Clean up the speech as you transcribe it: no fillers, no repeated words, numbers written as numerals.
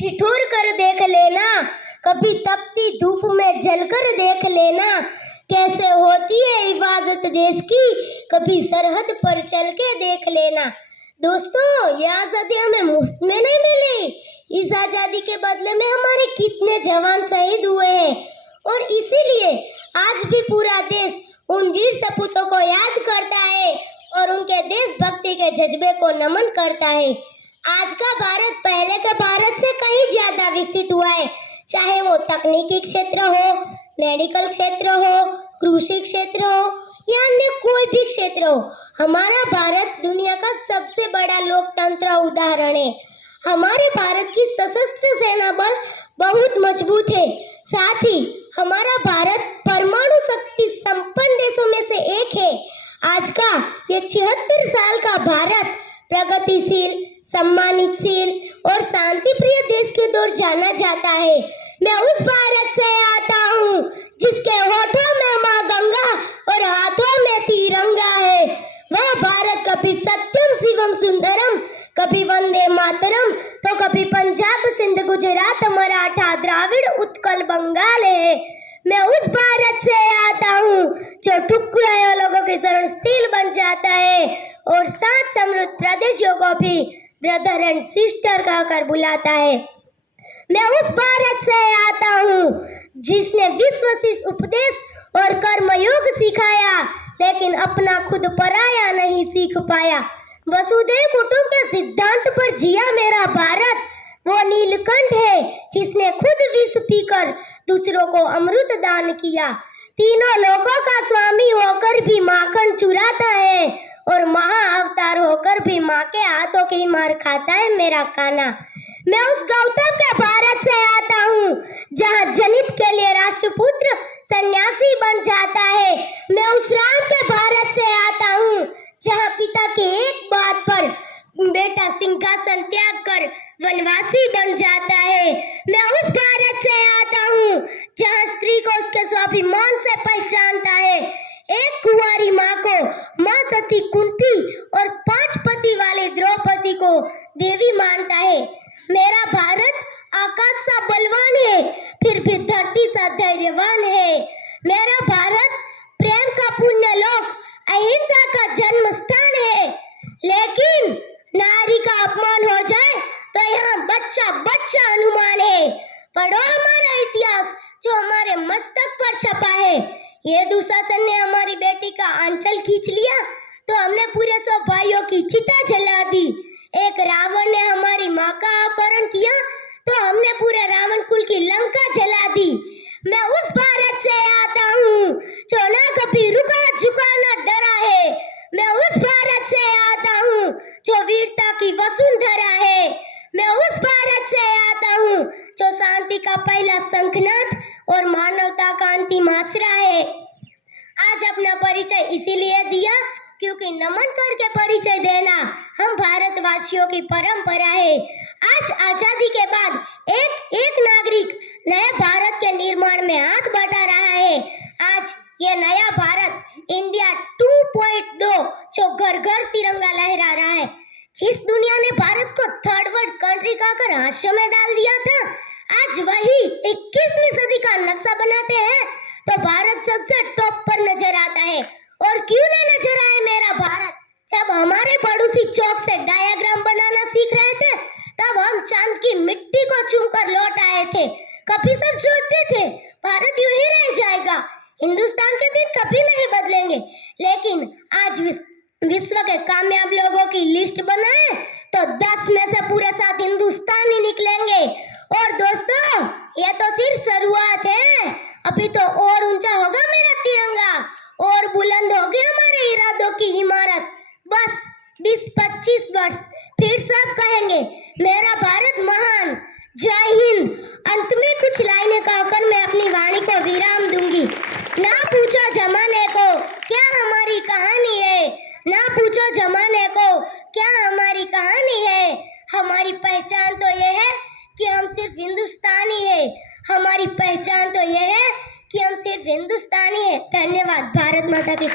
ठिठुर कर देख लेना, कभी तपती धूप में जलकर देख लेना, कैसे होती है हिफाजत देश की, कभी सरहद पर चल के देख लेना। दोस्तों, ये आज़ादी हमें मुफ्त में नहीं मिली। इस आज़ादी के बदले में हमारे कितने जवान शहीद हुए हैं और इसीलिए आज भी पूरा देश उन वीर सपूतों को याद करता है और उनके देशभक्ति के जज्बे को नमन करता है। आज का भारत पहले के भारत से कहीं ज्यादा विकसित हुआ है, चाहे वो तकनीकी क्षेत्र हो, मेडिकल क्षेत्र हो, कृषि क्षेत्र हो या अन्य कोई भी क्षेत्र हो। हमारा भारत दुनिया का सबसे बड़ा लोकतंत्र उदाहरण है। हमारे भारत की सशस्त्र सेना बल बहुत मजबूत है। साथ ही हमारा भारत परमाणु शक्ति संपन्न देशों में से एक है। आज का ये 76 साल का भारत प्रगतिशील, सम्मानितशील और शांति प्रिय देश के दौर जाना जाता है। मैं उस भारत से आता हूँ जिसके होठों में माँ गंगा और हाथों में तिरंगा है। वह भारत कभी सत्यम शिवम सुंदरम, कभी वंदे मातरम, तो कभी पंजाब सिंध गुजरात मराठा द्राविड़ उत्कल बंगाल है। मैं उस भारत से आता हूँ जो टुकड़े लोगों की शरण स्थिल बन जाता है और 7 समृद्ध प्रदेशों को भी ब्रदर एंड सिस्टर कहकर बुलाता है। मैं उस भारत से आता हूँ जिसने विश्वशिष्य उपदेश और कर्मयोग सिखाया, लेकिन अपना खुद पराया नहीं सीख पाया। वसुधैव कुटुंब के सिद्धांत पर जिया मेरा भारत वो नीलकंठ है जिसने खुद विष पीकर दूसरों को अमृत दान किया। तीनों लोकों का स्वामी होकर भी माखन चुराता है और महा अवतार होकर भी माँ के हाथों की मार खाता है मेरा कान्हा। मैं उस गौतम के भारत से आता हूँ जहाँ जनित के लिए राष्ट्रपुत्र सन्यासी बन जाता है। मैं उस राम के भारत से आता हूँ जहाँ पिता की एक बात पर बेटा सिंहासन त्याग कर वनवासी बन जाता है। मैं उस भारत से आता हूँ जहाँ स्त्री को उसके स्वाभिमान से पहचानता है। एक कुंवारी माँ को माँ सती कुंती और 5 पति वाले द्रौपदी को देवी मानता है। मेरा भारत आकाश सा बलवान है, फिर भी धरती सा धैर्यवान है। मेरा भारत प्रेम का पुण्य लोक, अहिंसा का जन्म स्थान है। लेकिन नारी का अपमान हो जाए तो यहाँ बच्चा बच्चा अनुमान है। पढ़ो हमारा इतिहास जो हमारे मस्तक पर छपा है। ये दुशासन ने हमारी बेटी का आंचल खींच लिया तो हमने पूरे 100 भाइयों की चिता जला दी। एक रावण ने हमारी माँ का अपहरण किया तो हमने पूरे रावण कुल की लंका जला दी। मैं उस भारत से आता हूँ जो ना कभी रुका झुका ना डरा है। मैं उस भारत से आता हूँ जो वीरता की वसुंधरा है। मैं उस भारत से आता हूँ जो शांति का पहला शंखनाद और मानवता का अंतिम आसरा है। आज अपना परिचय इसीलिए दिया क्योंकि नमन करके परिचय देना हम भारतवासियों की परंपरा है। आज आजादी के बाद एक नागरिक नए भारत के निर्माण में हाथ बटा रहा है। आज ये नया भारत इंडिया 2.2 जो घर घर तिरंगा लहरा रहा है। जिस दुनिया ने भारत को थर्ड वर्ल्ड कंट्री कहकर हाशिए में डाल दिया था, आज वही 21वीं सदी का नक्शा बनाते हैं तो भारत सबसे टॉप पर नजर आता है। और क्यों ना नजर आए मेरा भारत? जब हमारे पड़ोसी चौक से डायग्राम बनाना सीख रहे थे तब हम चांद की मिट्टी को चूमकर लौट आए थे। कभी सब सोचते थे भारत यूं ही रह जाएगा, हिंदुस्तान के दिन कभी नहीं बदलेंगे। लेकिन आज विश्व के कामयाब लोगों की लिस्ट बनाए तो 10 में से पूरे 7 हिंदुस्तानी निकलेंगे। और दोस्तों, ये तो सिर्फ शुरुआत है, अभी तो और ऊंचा होगा मेरा तिरंगा और बुलंद होगी हमारे इरादों की इमारत। बस 20-25 वर्ष फिर सब कहेंगे मेरा भारत महान। जय हिंद। अंत में कुछ लाइनें कहकर मैं अपनी वाणी को विराम दूंगी। ना पूछो जमाने को क्या हमारी कहानी है, ना पूछो जमाने को क्या हमारी कहानी है। हमारी पहचान तो यह है कि हम सिर्फ हिंदुस्तानी है। हमारी पहचान तो यह है कि हम सिर्फ हिंदुस्तानी है। धन्यवाद। भारत माता की।